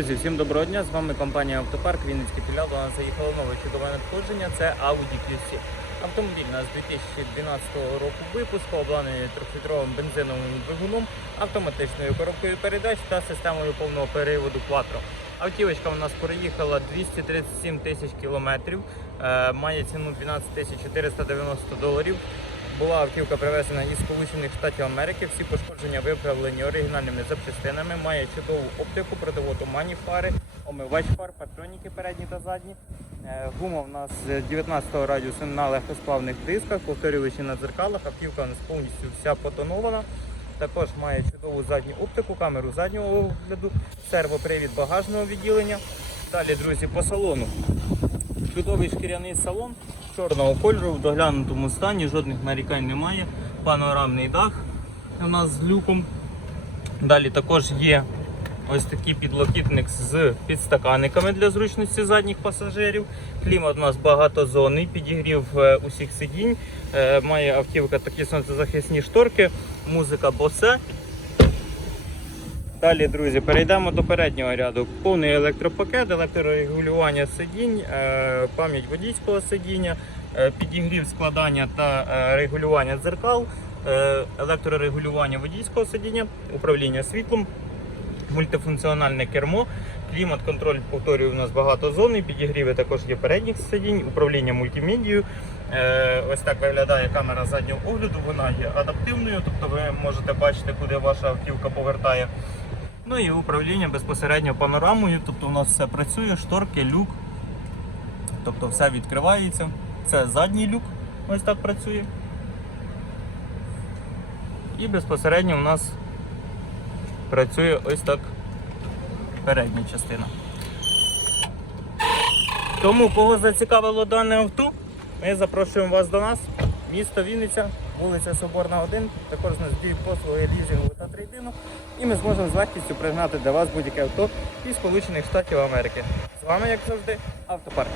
Друзі, всім доброго дня! З вами компанія Автопарк Вінницький філіал. До нас заїхало нове чудове надходження. Це Audi QC. Автомобіль у нас 2012 року випуску, обладнаний трьохлітровим бензиновим двигуном, автоматичною коробкою передач та системою повного переводу Quattro. Автівочка у нас проїхала 237 тисяч кілометрів, е, має ціну 12 490 доларів. Була автівка привезена із Сполучених Штатів Америки. Всі пошкодження виправлені оригінальними запчастинами. Має чудову оптику, противотуманні фари, омивач фар, патроніки передні та задні. Е, Гума у нас е, 19 радіусу на легкосплавних дисках, повторювачі на дзеркалах. Автівка у нас повністю вся потонована. Також має чудову задню оптику, камеру заднього огляду, сервопривід багажного відділення. Далі, друзі, по салону. Чудовий шкіряний салон чорного кольору в доглянутому стані, жодних нарікань немає. Панорамний дах у нас з люком. Далі також є ось такий підлокітник з підстаканниками для зручності задніх пасажирів. Клімат у нас багатозонний, підігрів е, усіх сидінь. Е, Має автівка такі сонцезахисні шторки, музика босе. Далі, друзі, перейдемо до переднього ряду. Повний електропакет, електрорегулювання сидінь, е, пам'ять водійського сидіння, е, підігрів складання та е, регулювання дзеркал, електрорегулювання водійського сидіння, управління світлом, мультифункціональне кермо, клімат-контроль, повторюю, у нас багатозонний, підігріви також є передніх сидінь, управління мультимедією. Е, Ось так виглядає камера заднього огляду, вона є адаптивною, тобто ви можете бачити, куди ваша автівка повертає. Ну і управління безпосередньо панорамою, тобто у нас все працює, шторки, люк, тобто все відкривається. Це задній люк, ось так працює. І безпосередньо у нас працює ось так передня частина. Тому, кого зацікавило дане авто, ми запрошуємо вас до нас. Місто Вінниця, вулиця Соборна 1. Також у нас діють послуги лізінгу та трейдину. І ми зможемо з легкістю пригнати для вас будь-яке авто із Сполучених Штатів Америки. З вами, як завжди, автопарк.